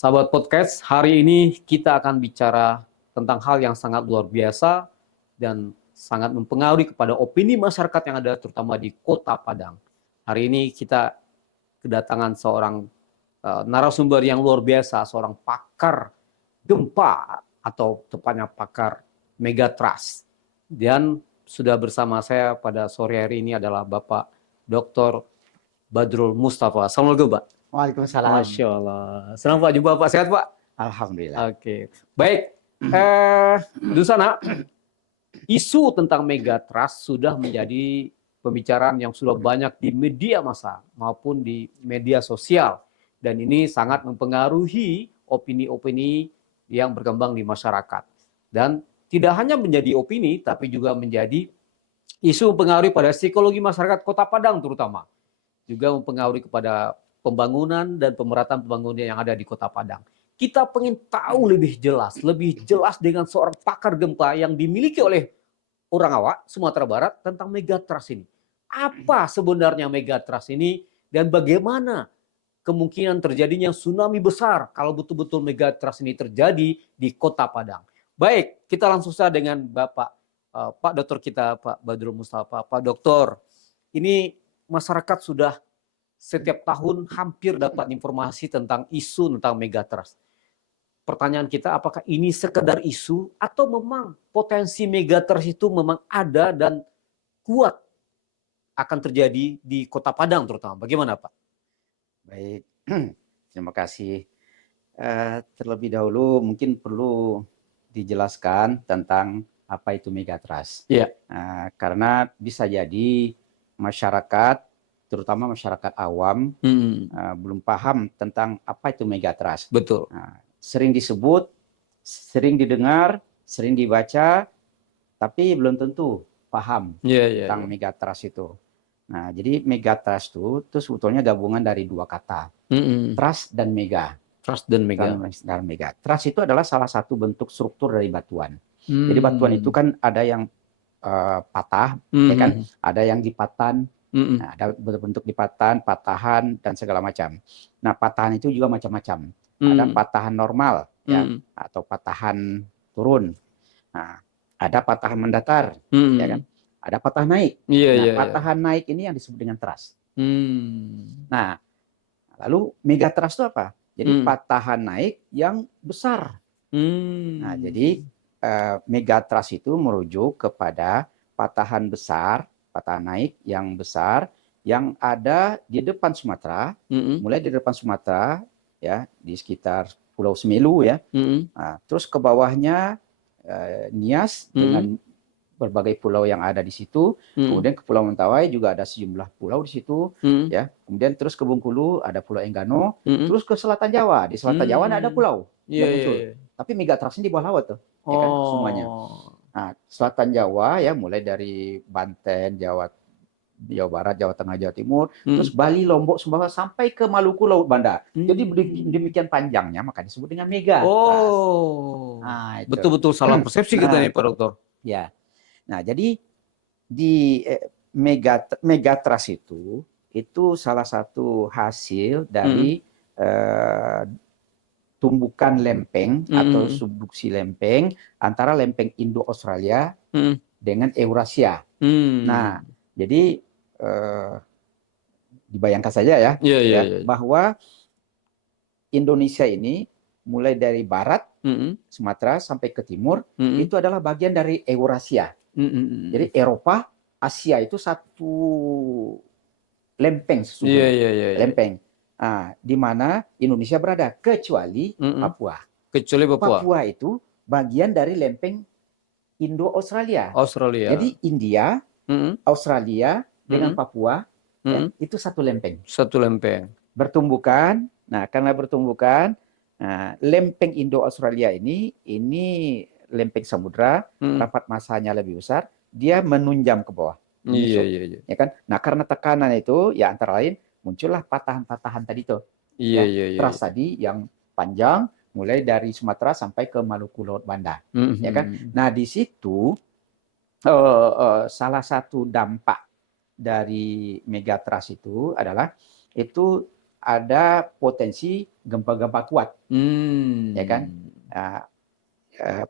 Sahabat podcast, hari ini kita akan bicara tentang hal yang sangat luar biasa dan sangat mempengaruhi kepada opini masyarakat yang ada terutama di Kota Padang. Hari ini kita kedatangan seorang narasumber yang luar biasa, seorang pakar gempa atau tepatnya pakar megatrust. Dan sudah bersama saya pada sore hari ini adalah Bapak Dr. Badrul Mustafa. Assalamualaikum, Pak. Waalaikumsalam. Masya Allah. Senang Pak jumpa Pak. Sehat Pak? Alhamdulillah. Oke. Baik. Dusana, isu tentang megatrust sudah menjadi pembicaraan yang sudah banyak di media massa maupun di media sosial. Dan ini sangat mempengaruhi opini-opini yang berkembang di masyarakat. Dan tidak hanya menjadi opini, tapi juga menjadi isu mempengaruhi pada psikologi masyarakat Kota Padang terutama. Juga mempengaruhi kepada pembangunan dan pemerataan pembangunan yang ada di Kota Padang. Kita pengen tahu lebih jelas dengan seorang pakar gempa yang dimiliki oleh orang awak Sumatera Barat tentang megatrust ini. Apa sebenarnya megatrust ini dan bagaimana kemungkinan terjadinya tsunami besar kalau betul-betul megatrust ini terjadi di Kota Padang. Baik, kita langsung saja dengan Bapak Pak Dokter kita, Pak Badrul Mustafa. Pak Dokter, ini masyarakat sudah setiap tahun hampir dapat informasi tentang isu tentang megatrust. Pertanyaan kita, apakah ini sekedar isu atau memang potensi megatrust itu memang ada dan kuat akan terjadi di Kota Padang terutama? Bagaimana Pak? Baik, terima kasih. Terlebih dahulu mungkin perlu dijelaskan tentang apa itu megatrust. Iya. Karena bisa jadi masyarakat, terutama masyarakat awam, belum paham tentang apa itu megatrust. Betul. Sering disebut, sering didengar, sering dibaca, tapi belum tentu paham tentang megatrust itu. Nah, jadi megatrust itu sebetulnya gabungan dari dua kata, trust dan mega. Trust dan mega. Dan mega. Trust itu adalah salah satu bentuk struktur dari batuan. Jadi batuan itu kan ada yang patah, ya kan? Ada yang dipatan, nah, ada bentuk dipatan, patahan, dan segala macam. Nah, patahan itu juga macam-macam. Ada patahan normal, ya, atau patahan turun. Nah, ada patahan mendatar, ya kan? Ada patah naik. Patahan naik ini yang disebut dengan trust. Nah, lalu megatrust itu apa? Jadi patahan naik yang besar. Nah, jadi megatrust itu merujuk kepada patahan besar, patahan naik yang besar yang ada di depan Sumatera, mulai di depan Sumatera, ya, di sekitar Pulau Semelu, ya. Nah, terus ke bawahnya Nias dengan berbagai pulau yang ada di situ, kemudian ke Pulau Mentawai juga ada sejumlah pulau di situ, ya. Kemudian terus ke Bengkulu ada Pulau Enggano, terus ke Selatan Jawa, di Selatan Jawa ada pulau yang muncul, tapi megatrustnya di bawah laut tuh, ya kan, semuanya. Nah, Selatan Jawa ya mulai dari Banten, Jawa Barat, Jawa Tengah, Jawa Timur, terus Bali, Lombok, Sumbawa sampai ke Maluku, Laut Banda. Jadi demikian panjangnya maka disebut dengan megatrust. Nah, betul-betul salah persepsi kita nih Pak Dokter. Ya. Nah, jadi di megatrust itu salah satu hasil dari tumbukan lempeng atau subduksi lempeng antara lempeng Indo-Australia dengan Eurasia. Nah, jadi dibayangkan saja ya, bahwa Indonesia ini mulai dari barat, Sumatera sampai ke timur, itu adalah bagian dari Eurasia. Jadi Eropa, Asia itu satu lempeng sesungguhnya. Lempeng. Nah, di mana Indonesia berada, kecuali Papua. Papua itu bagian dari lempeng Indo-Australia. Jadi India, Australia dengan Papua, ya, itu satu lempeng. Satu lempeng. Bertumbukan. Nah, karena bertumbukan, lempeng Indo-Australia ini lempeng samudra, rapat masanya lebih besar, dia menunjam ke bawah. Ya kan? Nah, karena tekanan itu, ya antara lain muncullah patahan-patahan tadi tuh. Trust tadi yang panjang, mulai dari Sumatera sampai ke Maluku, Laut Banda. Ya kan? Nah, di situ salah satu dampak dari megatrust itu adalah ada potensi gempa-gempa kuat, ya kan? Nah,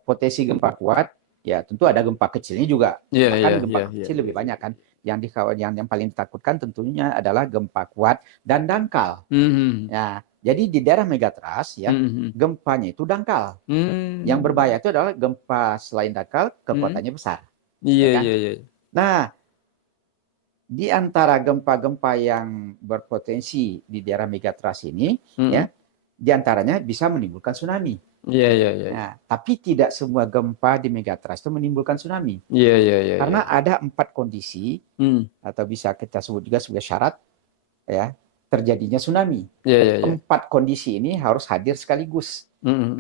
potensi gempa kuat, ya tentu ada gempa kecilnya juga. Bahkan gempa kecil lebih banyak kan. Yang paling ditakutkan tentunya adalah gempa kuat dan dangkal. Ya, jadi di daerah megatrust ya, gempanya itu dangkal. Yang berbahaya itu adalah gempa selain dangkal, kekuatannya besar. Ya kan? Nah, di antara gempa-gempa yang berpotensi di daerah megatrust ini, ya, di antaranya bisa menimbulkan tsunami. Nah, tapi tidak semua gempa di megatrust itu menimbulkan tsunami. Karena ada 4 kondisi atau bisa kita sebut juga sebagai syarat ya terjadinya tsunami. 4 kondisi ini harus hadir sekaligus.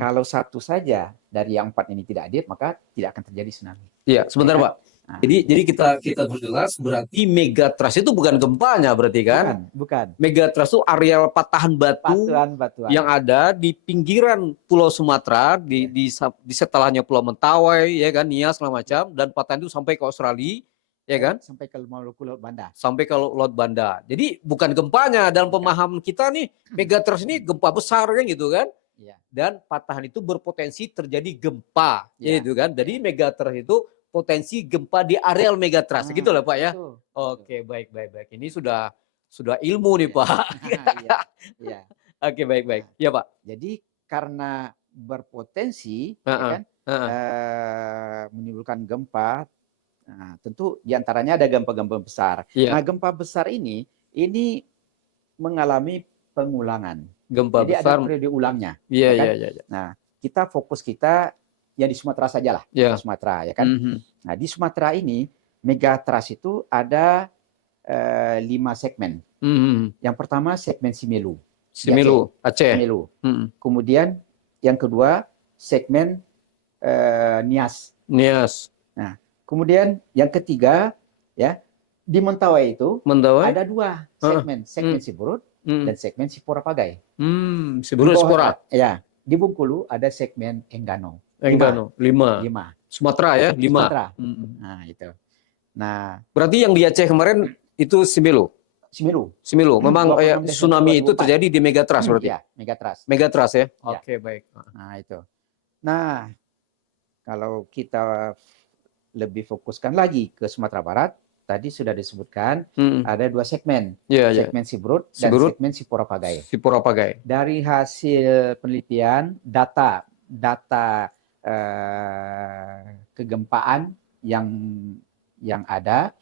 Kalau satu saja dari yang 4 ini tidak hadir, maka tidak akan terjadi tsunami. Iya, sebentar Pak. Jadi kita berjelas berarti megatrust itu bukan gempanya berarti kan? Bukan. Megatrust itu areal patahan batu yang ada di pinggiran Pulau Sumatera, di setelahnya Pulau Mentawai, ya kan, Nias segala macam, dan patahan itu sampai ke Australia, ya kan? Sampai ke Maluku Laut Banda. Sampai ke Laut Banda. Jadi bukan gempanya dalam pemahaman kita nih, megatrust ini gempa besar kan gitu kan? Dan patahan itu berpotensi terjadi gempa, gitu kan? Jadi megatrust itu potensi gempa di areal megatrust, gitu lah Pak ya. Oke, baik. Ini sudah ilmu nih Pak. Oke, baik. Ya Pak. Jadi karena berpotensi, ya kan, menimbulkan gempa, nah, tentu diantaranya ada gempa-gempa besar. Nah, gempa besar ini mengalami pengulangan. Gempa jadi besar. Ada periode ulangnya. Iya. Nah, fokus kita ya di Sumatera sajalah, di Sumatera ya kan. Nah, di Sumatera ini megatrust itu ada 5 segmen. Yang pertama segmen Simelu, Aceh. Simelu. Kemudian yang kedua segmen Nias. Nah, kemudian yang ketiga ya di Mentawai itu ada 2 segmen, segmen Siberut dan segmen Sipora Pagai. Siberut Sipora. Ya, di Bengkulu ada segmen Enggano. 5. Sumatera ya, 5. Sumatera. Nah, itu. Nah, berarti yang di Aceh kemarin itu Simelu. Memang tsunami itu terjadi di megatrust berarti. Ya, megatrust ya. Oke, baik. Nah, itu. Nah, kalau kita lebih fokuskan lagi ke Sumatera Barat, tadi sudah disebutkan ada 2 segmen. Segmen Siberut dan segmen Sipora Pagai. Dari hasil penelitian data kegempaan yang ada,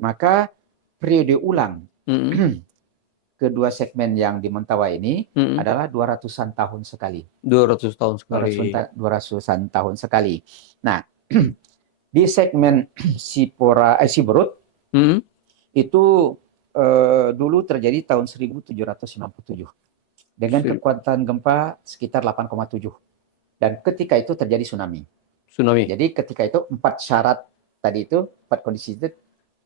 maka periode ulang kedua segmen yang di Mentawai ini adalah 200-an tahun sekali. 200-an tahun sekali. Nah, di segmen Siberut itu dulu terjadi tahun 1797 dengan kekuatan gempa sekitar 8,7. Dan ketika itu terjadi tsunami. Jadi ketika itu 4 syarat tadi itu, 4 kondisi itu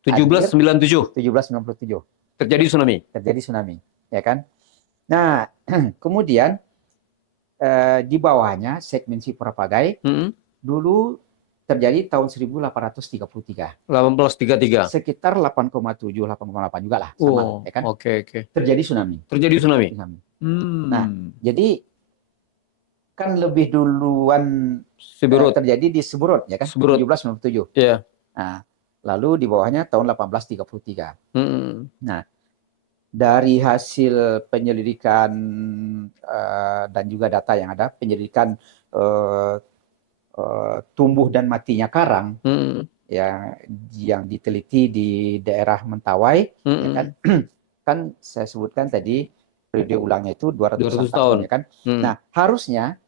1797. Terjadi tsunami, ya kan? Nah, kemudian di bawahnya segmen Sipora Pagai dulu terjadi tahun 1833. Sekitar 8,7, 8,8 juga lah, sama, ya kan? Terjadi tsunami. Nah, jadi kan lebih duluan terjadi di Siberut, ya kan? 1797. Nah, lalu di bawahnya tahun 1833. Nah, dari hasil penyelidikan dan juga data yang ada, penyelidikan tumbuh dan matinya karang yang diteliti di daerah Mentawai, ya kan? Kan saya sebutkan tadi periode ulangnya itu 200 tahun, ya kan? Nah, harusnya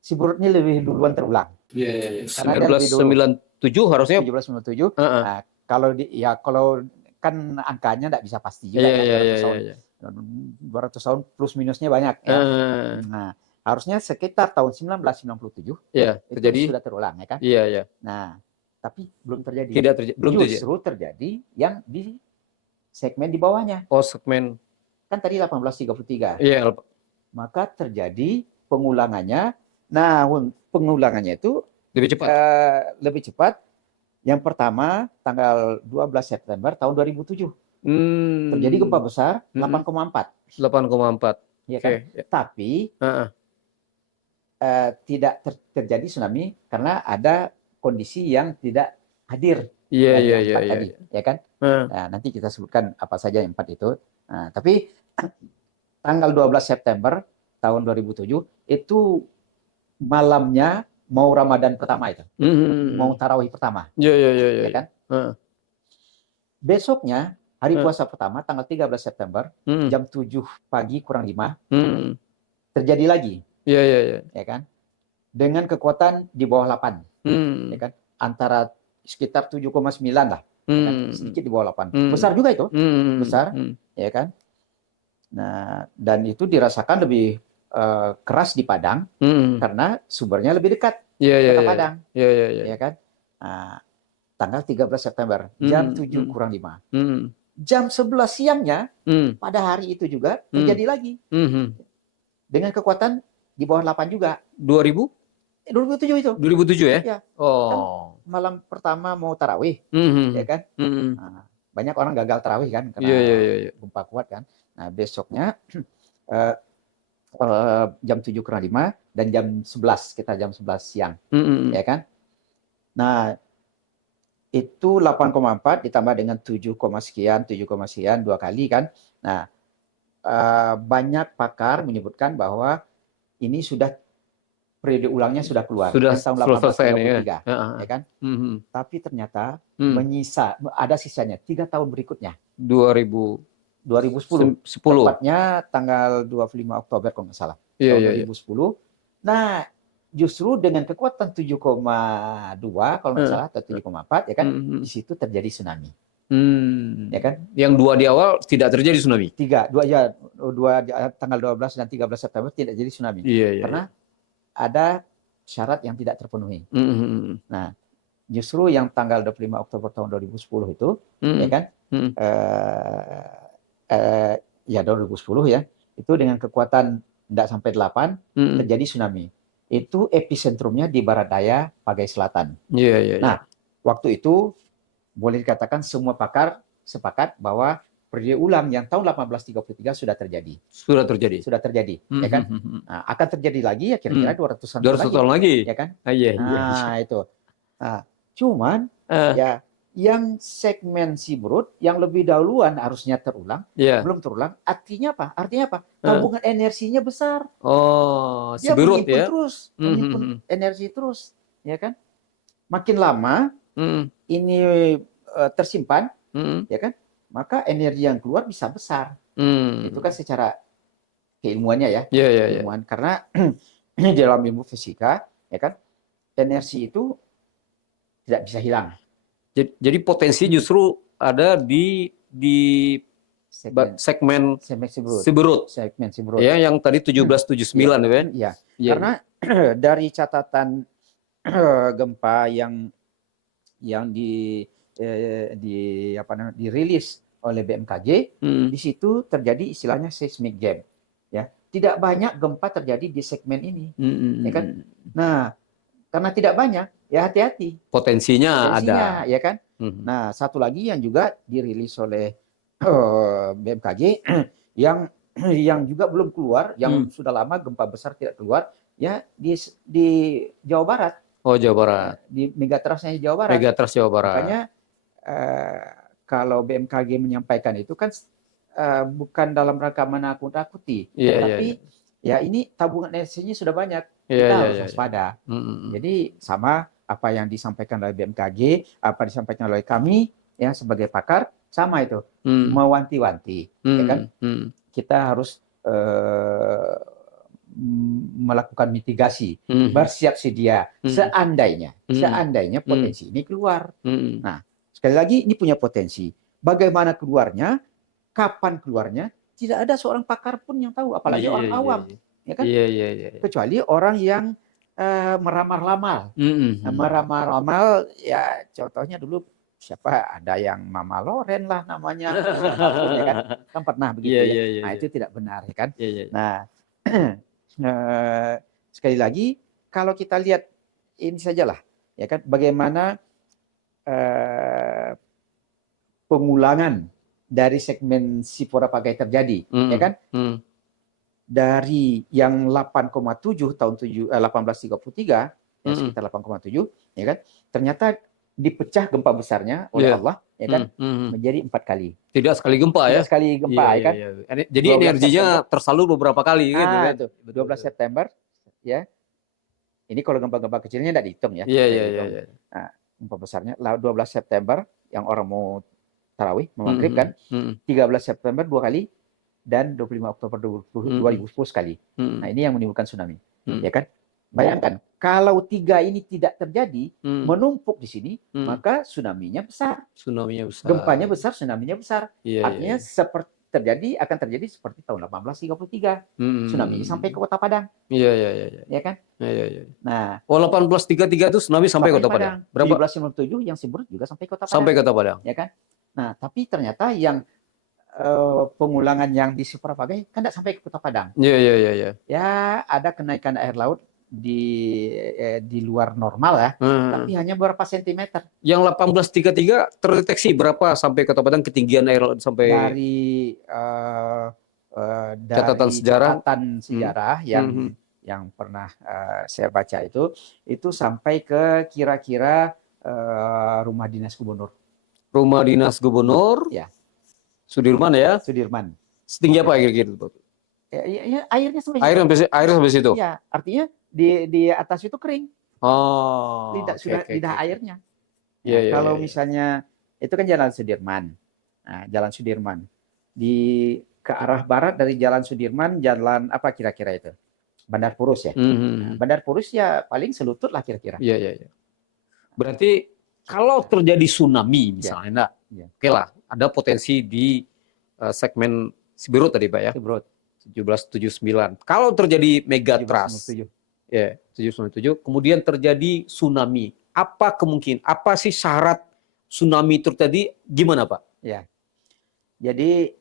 Siberut ini lebih duluan terulang. 1997 harusnya. 1797. Nah, kalau kan angkanya tidak bisa pasti juga ya. 200 tahun plus minusnya banyak ya. Nah, harusnya sekitar tahun 1997 terjadi sudah terulang, ya kan? Nah, tapi belum terjadi. Justru terjadi yang di segmen di bawahnya. Segmen. Kan tadi 1833. Maka terjadi pengulangannya. Nah, pengulangannya itu lebih cepat. Yang pertama tanggal 12 September tahun 2007. Terjadi gempa besar 8,4. 8,4. ya Oke. kan? Tapi Heeh. tidak terjadi tsunami karena ada kondisi yang tidak hadir Iya, dari iya, yang iya, empat iya. tadi, ya kan? Heeh. Nah, nanti kita sebutkan apa saja yang empat itu. Nah, tapi tanggal 12 September tahun 2007 itu malamnya mau Ramadan pertama itu, mau tarawih pertama, Iya, iya, iya, iya. ya kan? Heeh. Besoknya hari Heeh. puasa pertama tanggal 13 September Hmm. jam 7 pagi kurang 5 Hmm. terjadi lagi, Iya, iya, iya. ya kan? Dengan kekuatan di bawah 8, ya Hmm. kan? Antara sekitar 7,9 lah, ya kan? Hmm. Sedikit di bawah 8. Hmm. Besar juga itu, Hmm. besar, Hmm. ya kan? Nah, dan itu dirasakan lebih keras di Padang Hmm. karena sumbernya lebih dekat Iya, iya, ke iya. Padang, Iya, iya, iya. ya kan? Nah, tanggal 13 September jam 7 kurang 5. Hmm. Jam 11 siangnya Hmm. pada hari itu juga Hmm. terjadi lagi Hmm. dengan kekuatan di bawah 8 juga. 2000? 2007 itu. 2007 ya? Ya, kan Oh. malam pertama mau tarawih, ya Hmm. kan? Hmm. Nah, banyak orang gagal tarawih kan Iya, iya, karena iya, iya. gempa kuat kan. Nah, besoknya jam 7 kurang 5 dan jam 11, kita jam 11 siang, Hmm. ya kan? Nah, itu 8,4 ditambah dengan 7, sekian, 7, sekian, 2 kali kan. Nah, banyak pakar menyebutkan bahwa ini sudah periode ulangnya sudah keluar Sudah kan tahun selesai nih ya. 1833, Heeh. ya kan? Hmm. Tapi ternyata Hmm. menyisa, ada sisanya 3 tahun berikutnya. 2010. 2010, tepatnya tanggal 25 Oktober kalau nggak salah, Iya, tahun iya, iya. 2010. Nah, justru dengan kekuatan 7,2 kalau nggak salah atau 7,4, ya kan, di situ terjadi tsunami, ya kan? Yang dua di awal tidak terjadi tsunami. Tanggal 12 dan 13 September tidak jadi tsunami Iya, iya, karena iya. ada syarat yang tidak terpenuhi. Nah, justru yang tanggal 25 Oktober tahun 2010 itu, ya kan, ya 2010 ya, itu dengan kekuatan tidak sampai 8 terjadi tsunami. Itu epicentrumnya di barat daya Pagai Selatan. Iya, iya, iya. Nah, waktu itu boleh dikatakan semua pakar sepakat bahwa periode ulang yang tahun 1833 sudah terjadi. Sudah terjadi. Sudah terjadi, ya kan? Nah, akan terjadi lagi ya kira-kira 200-an 200 tahun lagi. ya kan? Iya, iya, iya. Nah, itu. Nah, cuman ya yang segmen Siberut yang lebih dahuluan harusnya terulang, belum terulang. Artinya apa? Artinya apa? Tabungan energinya besar. Oh, Dia Siberut menyimpan ya. terus, menyimpan energi terus, ya kan? Makin lama ini tersimpan, ya kan? Maka energi yang keluar bisa besar. Itu kan secara keilmuannya ya. Iya, iya, iya. Keilmuan. Karena di dalam ilmu fisika, ya kan? Energi itu tidak bisa hilang. Jadi potensi justru ada di segmen Siberut. Segmen Siberut. Ya, yang tadi 1779 ya. Iya. Karena dari catatan gempa yang dirilis oleh BMKG, di situ terjadi istilahnya seismic gap. Ya, tidak banyak gempa terjadi di segmen ini, ya kan? Nah, karena tidak banyak, ya hati-hati. Potensinya ada, ya kan? Nah, satu lagi yang juga dirilis oleh BMKG yang juga belum keluar, yang sudah lama gempa besar tidak keluar, ya di Jawa Barat. Oh, Jawa Barat. Di megatrustnya Jawa Barat. Megatrust Jawa Barat. Makanya kalau BMKG menyampaikan itu kan bukan dalam rangka menakut-nakuti, tetapi ya ini tabungan energinya sudah banyak, kita harus waspada. Jadi sama apa yang disampaikan oleh BMKG, apa disampaikan oleh kami ya sebagai pakar, sama itu, mewanti-wanti, ya kan? Kita harus melakukan mitigasi, bersiap sedia seandainya potensi ini keluar. Nah, sekali lagi ini punya potensi. Bagaimana keluarnya, kapan keluarnya, tidak ada seorang pakar pun yang tahu, apalagi orang awam, ya kan? Kecuali orang yang meramal-ramal. Meramal-ramal, ya contohnya dulu siapa, ada yang Mama Loren lah namanya, ya kan pernah begitu ya. Nah, itu tidak benar, ya kan? Nah, sekali lagi kalau kita lihat ini sajalah, ya kan, bagaimana pengulangan dari segmen Sipora-Pagai terjadi, ya kan? Dari yang 8,7 tahun 1833, ya sekitar 8,7, ya kan? Ternyata dipecah gempa besarnya oleh Allah, ya kan? Menjadi 4 kali. Tidak sekali gempa ya? Tidak sekali gempa, ya kan? Jadi 12 energinya September. tersalur beberapa kali gitu kan? Itu 12 September, ya. Ini kalau gempa-gempa kecilnya tidak dihitung ya. Iya, Tidak iya, dihitung. iya. Nah, gempa besarnya 12 September yang orang mau tarawih, mau maghrib kan. 13 September 2 kali dan 25 Oktober 2010 sekali. Nah, ini yang menimbulkan tsunami. Ya kan? Bayangkan, kalau 3 ini tidak terjadi, menumpuk di sini, maka tsunami-nya besar. Tsunami-nya besar. Gempanya besar, tsunami-nya besar. Iya, Artinya akan terjadi seperti tahun 1833. Tsunami sampai ke Kota Padang. Iya, iya, iya. Ya kan? Iya. Nah, 1833 itu tsunami sampai Kota Padang. Berapa? 1757 yang Siberut juga sampai Kota Padang. Sampai Kota Padang. Ya kan? Nah, tapi ternyata yang pengulangan yang di Sipora-Pagai kan tidak sampai ke Kota Padang. Iya. Ya, ada kenaikan air laut di luar normal ya, tapi hanya beberapa sentimeter. Yang 1833 terdeteksi berapa sampai Kota Padang ketinggian air laut sampai dari catatan sejarah yang pernah saya baca itu sampai ke kira-kira rumah dinas gubernur. Rumah dinas gubernur? Ya. Sudirman ya? Sudirman. Setinggi apa kira-kira? Ya, airnya sampai situ. Air sampai situ. Ya, artinya di atas itu kering. Oh. Tidak airnya. Ya, kalau misalnya itu kan Jalan Sudirman. Nah, Jalan Sudirman. Ke arah barat dari Jalan Sudirman, jalan apa kira-kira itu? Bandar Purus ya. Nah, Bandar Purus ya paling selutut lah kira-kira. Iya. Berarti kalau terjadi tsunami misalnya, oke lah, ada potensi di segmen Siberut tadi Pak ya. Siberut. 1779. Kalau terjadi megatrust, 797, kemudian terjadi tsunami. Apa sih syarat tsunami terjadi? Gimana Pak? Ya. Jadi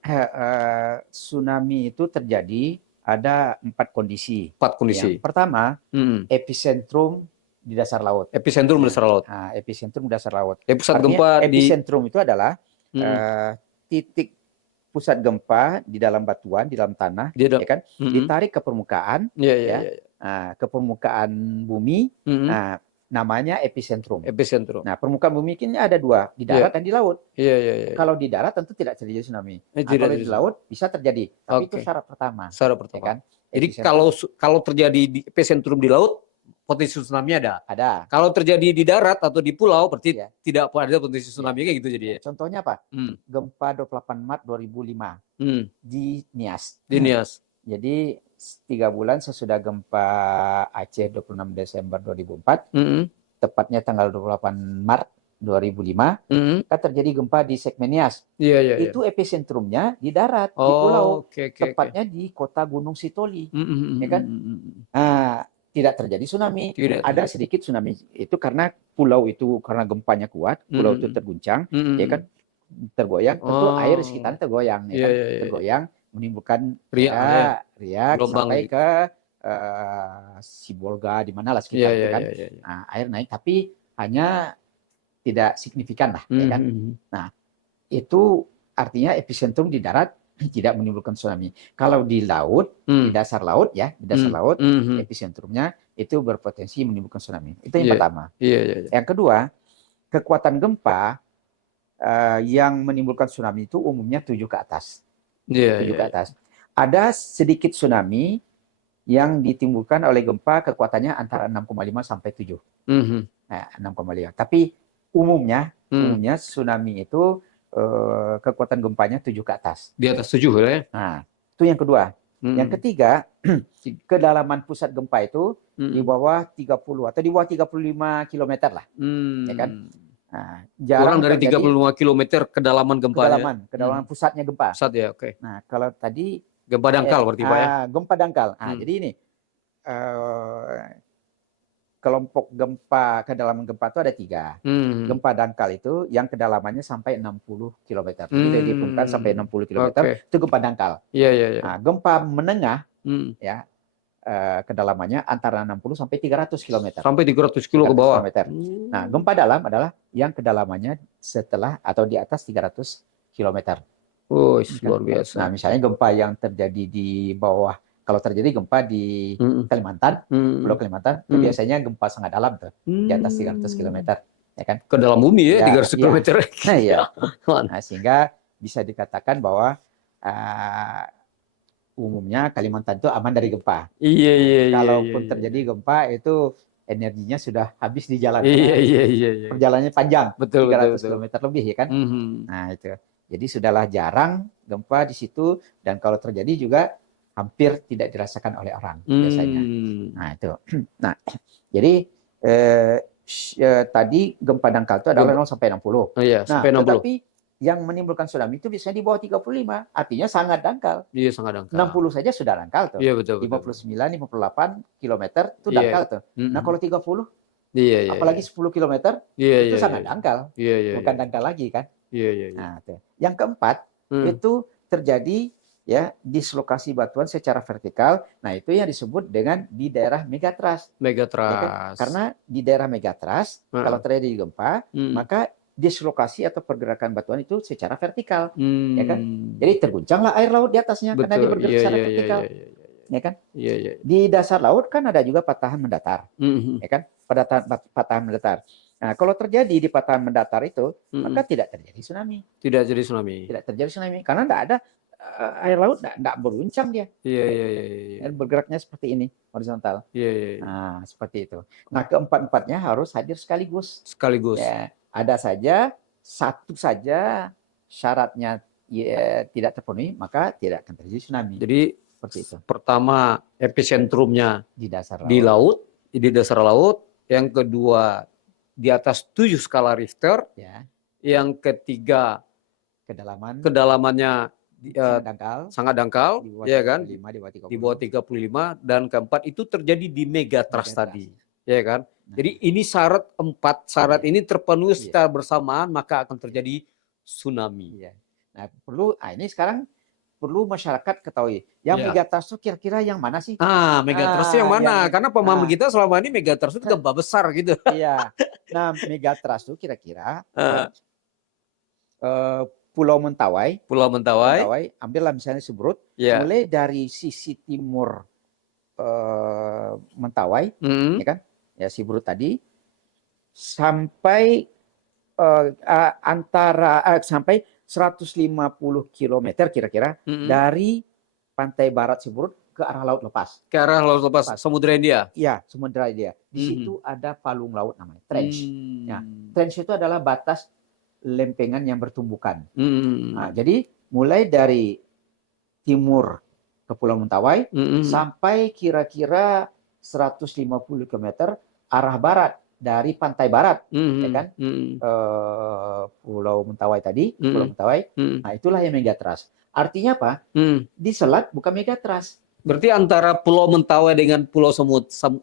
tsunami itu terjadi ada 4 kondisi. 4 kondisi. Yang pertama, epicentrum di dasar laut. Epicentrum di dasar laut. Nah, epicentrum di dasar laut. Pusat gempa epicentrum itu adalah titik pusat gempa di dalam batuan, di dalam tanah, ya kan? Ditarik ke permukaan, Nah, ke permukaan bumi. Nah, namanya epicentrum. Nah, permukaan bumi ini ada 2, di darat dan di laut. Kalau di darat tentu tidak terjadi tsunami. Kalau di laut bisa terjadi, tapi itu syarat pertama. Ya kan? Jadi kalau terjadi di epicentrum di laut, potensi tsunami ada. Kalau terjadi di darat atau di pulau, berarti tidak ada potensi tsunami kayak gitu jadi. Contohnya apa? Gempa 28 Maret 2005 di Nias. Jadi 3 bulan sesudah gempa Aceh 26 Desember 2004, tepatnya tanggal 28 Maret 2005, kan terjadi gempa di segmen Nias. Itu epicentrumnya di darat, di pulau, tepatnya di kota Gunung Sitoli, ya kan? Nah, tidak terjadi tsunami. Ada sedikit tsunami itu karena pulau itu karena gempanya kuat, pulau itu terguncang, ya kan? Tergoyang, tentu air di sekitar tergoyang, ya kan? Tergoyang, menimbulkan riak sampai ke Sibolga di mana lah sekitar itu kan. Nah, air naik tapi hanya tidak signifikan lah, ya kan. Nah, itu artinya epicentrum di darat tidak menimbulkan tsunami. Kalau di laut, di dasar laut ya, epicentrumnya itu berpotensi menimbulkan tsunami. Itu yang pertama. Yang kedua, kekuatan gempa yang menimbulkan tsunami itu umumnya 7 ke atas. 7 ke atas. Ada sedikit tsunami yang ditimbulkan oleh gempa kekuatannya antara 6,5 sampai 7. Nah, 6,5. Tapi umumnya tsunami itu kekuatan gempanya 7 ke atas. Di atas 7 ya. Nah, itu yang kedua. Yang ketiga, kedalaman pusat gempa itu di bawah 30 atau di bawah 35 km lah. Ya kan? Nah, kurang dari 35 km kedalaman gempanya. Kedalaman pusatnya gempa. Pusat ya, oke. Nah, kalau tadi gempa dangkal berarti Pak ya. Gempa dangkal. Nah, jadi ini kelompok gempa, kedalaman gempa itu ada 3. Gempa dangkal itu yang kedalamannya sampai 60 km. Jadi dari permukaan sampai 60 km itu gempa dangkal. Nah, gempa menengah ya kedalamannya antara 60 sampai 300 km. Sampai 300 km ke bawah. Nah, gempa dalam adalah yang kedalamannya setelah atau di atas 300 km. Oh, Kan? luar Nah, biasa. misalnya gempa yang terjadi di bawah, kalau terjadi gempa di Mm, Kalimantan, Pulau mm, Kalimantan, itu mm, biasanya gempa sangat dalam tuh, di atas 300 mm. kilometer, ya kan? Ke dalam bumi ya, Ya, 300 iya. km. Nah, iya. Man. Nah, sehingga bisa dikatakan bahwa umumnya Kalimantan itu aman dari gempa. Iya, Nah, iya, iya, iya, kalaupun iya, terjadi iya. gempa itu energinya sudah habis di jalan Iya, karena iya, iya, iya. perjalanannya panjang, Betul, betul, 300 betul. km lebih ya kan. Mhm. Nah, itu. Jadi sudahlah jarang gempa di situ dan kalau terjadi juga hampir tidak dirasakan oleh orang biasanya. Hmm. Nah, itu. Nah, jadi tadi gempa dangkal itu adalah Gempa. 0 sampai 60. Oh, iya, Nah, sampai 60. tetapi yang menimbulkan tsunami itu biasanya di bawah 35, artinya sangat dangkal. Iya, sangat dangkal. 60 saja sudah dangkal tuh. Iya, betul, betul. 59, 58 kilometer itu Iya. dangkal tuh. Nah, Mhm. kalau 30, Iya, iya, apalagi iya. 10 kilometer, Iya, itu iya, sangat iya. dangkal. Iya, iya, Bukan iya. dangkal lagi kan. Iya, iya, iya. Nah, tuh. Yang keempat, Hmm. itu terjadi ya dislokasi batuan secara vertikal. Nah, itu yang disebut dengan di daerah megatrust. Ya kan? Megatrust. Karena di daerah megatrust, kalau terjadi gempa, maka dislokasi atau pergerakan batuan itu secara vertikal, ya kan? Jadi terguncanglah air laut di atasnya karena dia Betul. bergerak Iya, secara iya, iya, vertikal, iya, iya, iya. ya kan? Iya, iya. Di dasar laut kan ada juga patahan mendatar, Mhm. ya kan? Patahan mendatar. Nah, kalau terjadi di patahan mendatar itu, maka tidak terjadi tsunami. Tidak jadi tsunami. Tidak terjadi tsunami karena tidak ada air laut, tidak berguncang dia. Iya, iya, iya, iya. Dan bergeraknya seperti ini, horizontal. Iya, iya, iya. Nah, seperti itu. Nah, keempat-empatnya harus hadir sekaligus. Sekaligus. Ya, ada saja satu saja syaratnya ya, tidak terpenuhi, maka tidak akan terjadi tsunami. Jadi Seperti itu. pertama epicentrumnya Di dasar laut. di laut, di dasar laut. Yang kedua di atas 7 skala Richter. Ya, Yang ketiga kedalamannya sangat dangkal. sangat dangkal, Di bawah ya kan? 35, Di bawah 35 dan keempat itu terjadi di megatrust tadi, ya kan? Nah, Jadi ini empat syarat ini terpenuhi Iya. secara bersamaan maka akan terjadi tsunami. iya. Nah, ini sekarang perlu masyarakat ketahui. Yang Iya. megatrust itu kira-kira yang mana sih? Megatrust itu yang mana? Karena pemahaman kita selama ini megatrust itu gempa besar gitu. Iya. Nah, megatrust itu kira-kira Pulau Mentawai. Pulau Mentawai. Ambillah misalnya Siberut, Ya. mulai dari sisi timur Mentawai, ya kan? Ya Siberut tadi sampai sampai 150 km kira-kira dari pantai barat Siberut ke arah laut lepas. Ke arah laut lepas, Samudra India. Iya, Samudra India. Di situ ada palung laut namanya, trench. Ya, trench itu adalah batas lempengan yang bertumbukan. Nah, jadi mulai dari timur ke Pulau Mentawai sampai kira-kira 150 km arah barat dari pantai barat, ya kan? Pulau Mentawai tadi, Pulau Mentawai. Nah, itulah yang megatrust. Artinya apa? Di selat bukan megatrust. Berarti antara Pulau Mentawai dengan Pulau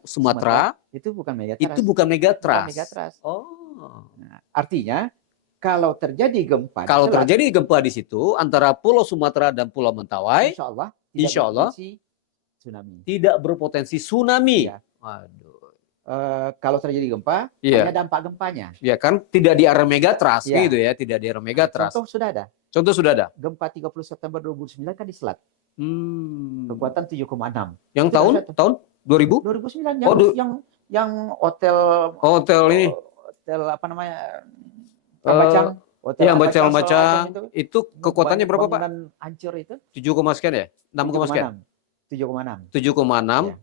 Sumatera itu bukan megatrust. Itu bukan megatrust. Bukan megatrust. Oh. Nah, artinya kalau terjadi gempa di situ antara Pulau Sumatera dan Pulau Mentawai, insya Allah tsunami. Tidak berpotensi tsunami. Ya. Waduh. Kalau terjadi gempa, hanya dampak gempanya. Ya kan, tidak di area megatrust gitu ya, tidak di area megatrust. Contoh sudah ada. Gempa Gempa 30 September 2009 kan di Selat. Kekuatan 7,6. Yang tahun 2000? 2009 yang hotel ini. Hotel apa namanya? Bacang itu kekuatannya berapa, Pak? Hancur itu 7, sekian ya? 6, sekian. 7,6.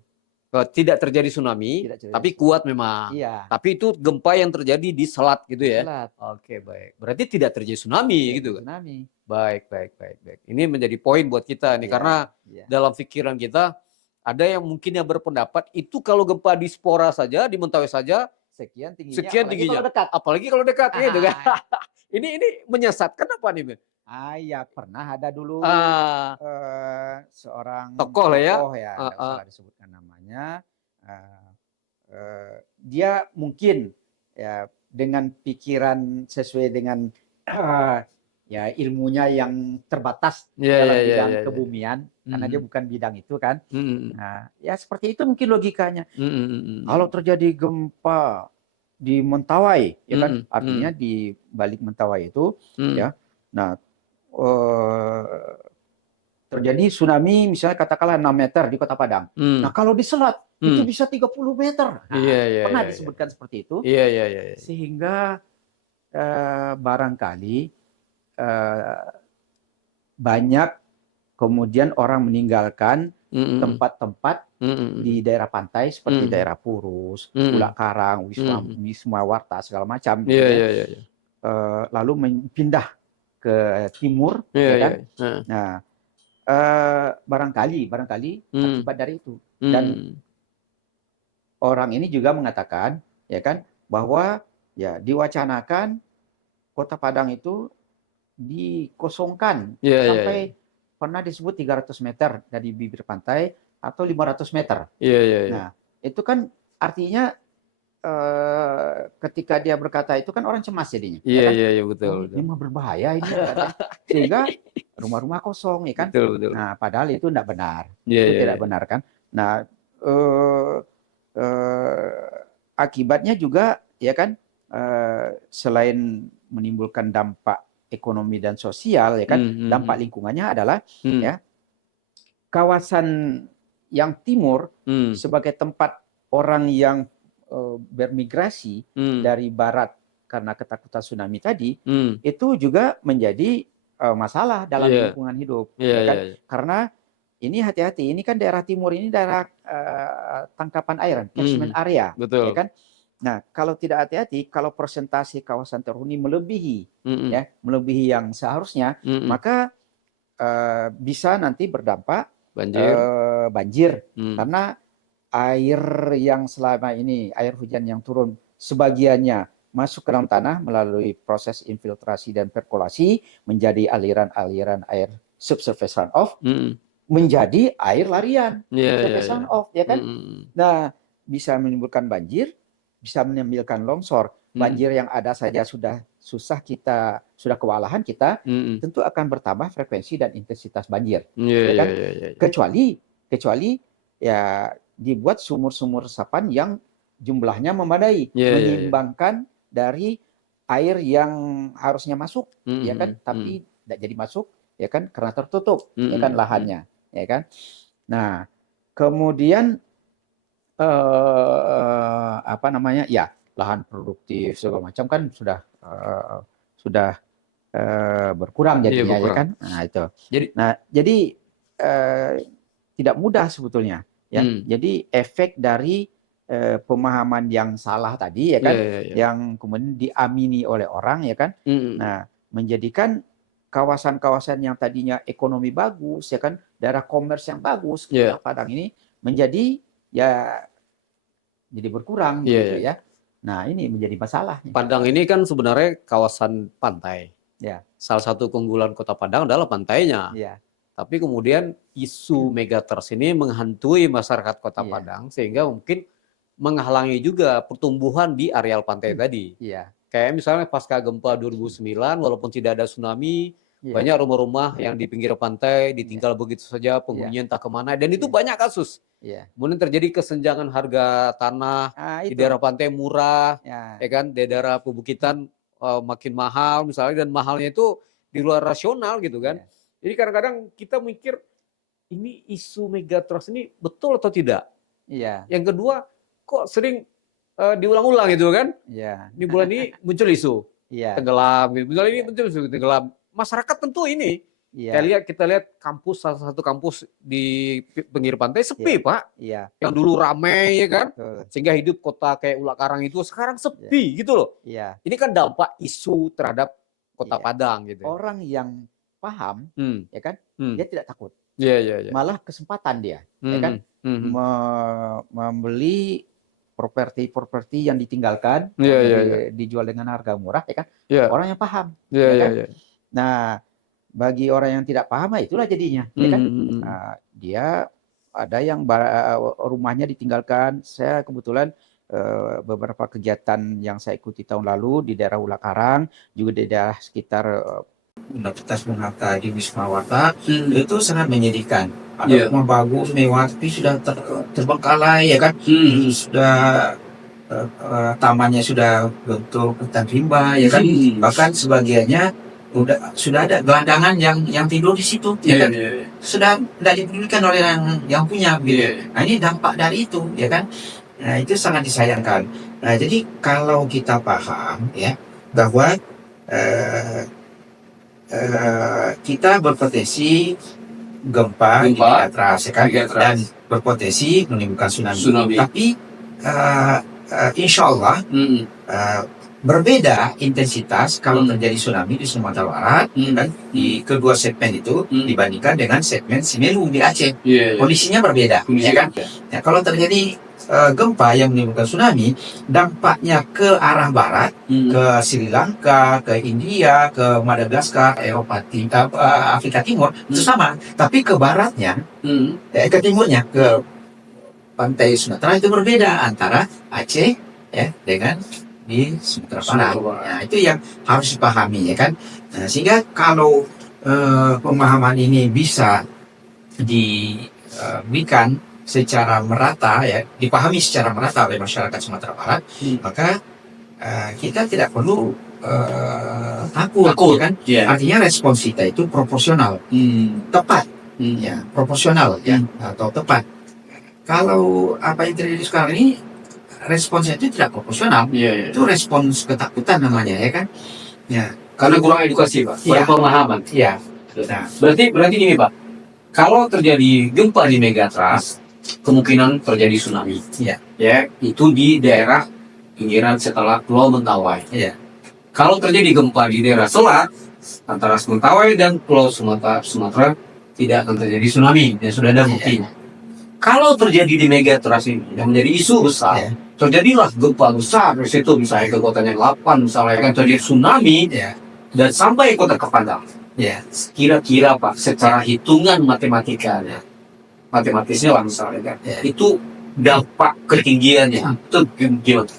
Tidak terjadi tsunami, tapi kuat memang. Iya. Tapi itu gempa yang terjadi di selat gitu ya. Selat. Oke, baik. Berarti tidak terjadi tsunami gitu kan. Tsunami. Baik. Ini menjadi poin buat kita nih karena dalam pikiran kita ada yang mungkin yang berpendapat itu kalau gempa di Spora saja, di Mentawai saja sekian tingginya. Apalagi kalau dekat gitu kan. Ini menyesatkan apa nih, Ben? Ya pernah ada dulu seorang tokoh lah ya. Nggak usah disebutkan namanya. Dia mungkin ya dengan pikiran sesuai dengan ya ilmunya yang terbatas dalam bidang kebumian, karena dia bukan bidang itu kan. Nah, ya seperti itu mungkin logikanya. Kalau terjadi gempa di Mentawai, ya kan, artinya di balik Mentawai itu, ya. Nah, terjadi tsunami misalnya katakanlah 6 meter di Kota Padang. Nah, kalau di Selat itu bisa 30 meter. Nah, pernah disebutkan seperti itu. Sehingga barangkali banyak kemudian orang meninggalkan tempat-tempat di daerah pantai seperti daerah Purus, Ulak Karang, Wisma Warta segala macam gitu ya. Lalu pindah ke timur, ya kan? Nah, barangkali akibat dari itu. Dan orang ini juga mengatakan, ya kan, bahwa ya diwacanakan Kota Padang itu dikosongkan sampai pernah disebut 300 meter dari bibir pantai atau 500 meter. Nah, itu kan artinya ketika dia berkata itu kan orang cemas jadinya. Betul. Ini mah berbahaya ini. Sehingga rumah-rumah kosong, ya kan? Betul. Nah, padahal itu tidak benar. Itu tidak benar kan? Nah, akibatnya juga, ya kan, selain menimbulkan dampak ekonomi dan sosial, ya kan, dampak lingkungannya adalah ya kawasan yang timur sebagai tempat orang yang bermigrasi dari barat karena ketakutan tsunami tadi, itu juga menjadi masalah dalam lingkungan hidup, ya kan? Karena ini hati-hati, ini kan daerah timur ini daerah tangkapan air, catchment area, ya kan? Nah, kalau tidak hati-hati, kalau persentase kawasan terhuni melebihi, ya, melebihi yang seharusnya, maka bisa nanti berdampak banjir, karena air yang selama ini, air hujan yang turun, sebagiannya masuk ke dalam tanah melalui proses infiltrasi dan perkolasi menjadi aliran-aliran air subsurface runoff, menjadi air larian surface runoff, ya kan? Nah, bisa menimbulkan banjir, bisa menimbulkan longsor. Banjir yang ada saja sudah susah kita, sudah kewalahan kita, tentu akan bertambah frekuensi dan intensitas banjir. Ya kan? Kecuali ya dibuat sumur-sumur resapan yang jumlahnya memadai, menyeimbangkan dari air yang harusnya masuk, ya kan? Tapi tidak jadi masuk, ya kan? Karena tertutup, ya kan, lahannya, ya kan? Nah, kemudian apa namanya, ya lahan produktif segala macam kan sudah berkurang jadinya, ya kan? Nah, itu. Jadi tidak mudah sebetulnya, ya. Jadi efek dari pemahaman yang salah tadi, ya kan, yang kemudian diamini oleh orang, ya kan. Nah, menjadikan kawasan-kawasan yang tadinya ekonomi bagus, ya kan, daerah komers yang bagus, Kota Padang ini menjadi ya jadi berkurang gitu ya. Nah, ini menjadi masalah. Padang ini kan sebenarnya kawasan pantai. Salah satu keunggulan Kota Padang adalah pantainya. Tapi kemudian isu megatrust ini menghantui masyarakat Kota Padang sehingga mungkin menghalangi juga pertumbuhan di areal pantai tadi. Kayak misalnya pasca gempa 2009, walaupun tidak ada tsunami, banyak rumah-rumah yang di pinggir pantai ditinggal begitu saja, penghuninya entah kemana, dan itu banyak kasus. Kemudian terjadi kesenjangan harga tanah di daerah pantai murah, ya kan, di daerah pebukitan makin mahal misalnya, dan mahalnya itu di luar rasional gitu kan. Jadi kadang-kadang kita mikir ini isu megatrust ini betul atau tidak. Yang kedua, kok sering diulang-ulang gitu kan. Ini bulan ini muncul isu tenggelam, misalnya ini muncul isu tenggelam. Masyarakat tentu ini, kita lihat kampus, salah satu kampus di pinggir pantai sepi, Pak. Yang dulu ramai, ya kan, sehingga hidup kota kayak Ulak Karang itu sekarang sepi gitu loh. Ini kan dampak isu terhadap Kota Padang gitu. Orang yang paham, ya kan, dia tidak takut. Malah kesempatan dia, ya kan, membeli properti yang ditinggalkan, dijual dengan harga murah, ya kan, orang yang paham, ya kan. Nah, bagi orang yang tidak paham, itulah jadinya, ya kan. Dia ada yang rumahnya ditinggalkan. Saya kebetulan beberapa kegiatan yang saya ikuti tahun lalu di daerah Ulak Karang, juga di daerah sekitar Universitas Bung Hatta di Wisma Warta, itu sangat menyedihkan. Ada rumah bagus, mewah, tapi sudah terbengkalai, ya kan. Sudah tamannya sudah bentuk hutan rimba, ya kan. Bahkan sebagiannya sudah ada gelandangan yang tidur di situ, ya kan? Sudah tidak dipedulikan oleh yang punya, gitu. Nah, ini dampak dari itu, ya kan? Nah, itu sangat disayangkan. Nah, jadi kalau kita paham, ya, bahwa kita berpotensi gempa di atas, ya kan? Dan berpotensi menimbulkan tsunami. Tapi insya Allah berbeda intensitas kalau terjadi tsunami di Sumatera Barat, kan, di kedua segmen itu dibandingkan dengan segmen Semeru di Aceh. Kondisinya berbeda, ya kan? Nah, kalau terjadi gempa yang menimbulkan tsunami, dampaknya ke arah barat, ke Sri Lanka, ke India, ke Madagaskar, Afrika Timur, itu sama. Tapi ke baratnya, ke timurnya, ke pantai Sumatera itu berbeda antara Aceh, ya, dengan di Sumatera Barat. Nah, itu yang harus dipahami, ya kan. Nah, sehingga kalau pemahaman ini bisa diberikan secara merata, ya, dipahami secara merata oleh masyarakat Sumatera Barat, maka kita tidak perlu takut, ya kan. Artinya respons kita itu proporsional, tepat, ya, proporsional, ya, atau tepat. Kalau apa yang terjadi sekarang ini responsnya itu tidak proporsional, itu respons ketakutan namanya, ya kan. Ya, Karena kurang edukasi, Pak. Kurang pemahaman. ya. Nah, berarti gini, Pak. Kalau terjadi gempa di megatrust, kemungkinan terjadi tsunami. Ya, itu di daerah pinggiran setelah Pulau Mentawai. Kalau terjadi gempa di daerah selat antara Mentawai dan Pulau Sumatera tidak akan terjadi tsunami. Ya, sudah ada buktinya. Kalau terjadi di megatrust ini yang menjadi isu besar, terjadilah gempa besar di situ, misalnya ke kotanya 8, misalnya kan terjadi tsunami, dan sampai kota Kepadang. Kira-kira Pak, secara hitungan matematikanya, matematisnya lah misalnya kan, itu dampak ketinggiannya itu gimana?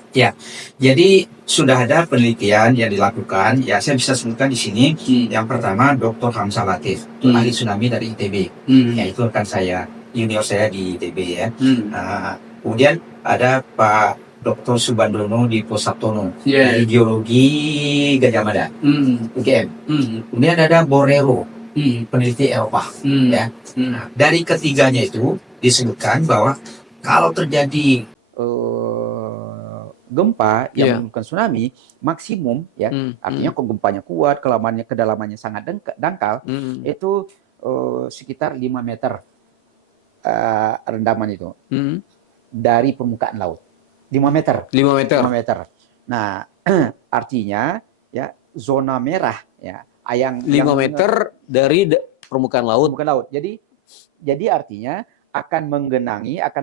Jadi sudah ada penelitian yang dilakukan, ya, saya bisa sebutkan di sini. Yang pertama Dr. Hamzah Latif, ahli tsunami dari ITB, ya, itu rekan saya, junior saya di ITB, ya. Kemudian ada Pak Dr. Subandono di Posaptono, dari geologi Gajah Mada, UGM. Kemudian ada Borero, peneliti Eropa, ya. Nah, dari ketiganya itu disebutkan bahwa kalau terjadi gempa yang menimbulkan tsunami maksimum, ya, artinya kalau gempanya kuat, kedalamannya sangat dangkal, itu sekitar 5 meter rendaman itu dari permukaan laut. 5 meter. 5 meter. 5 meter. Nah, artinya, ya, zona merah, ya, 5 meter dari permukaan laut. Jadi artinya akan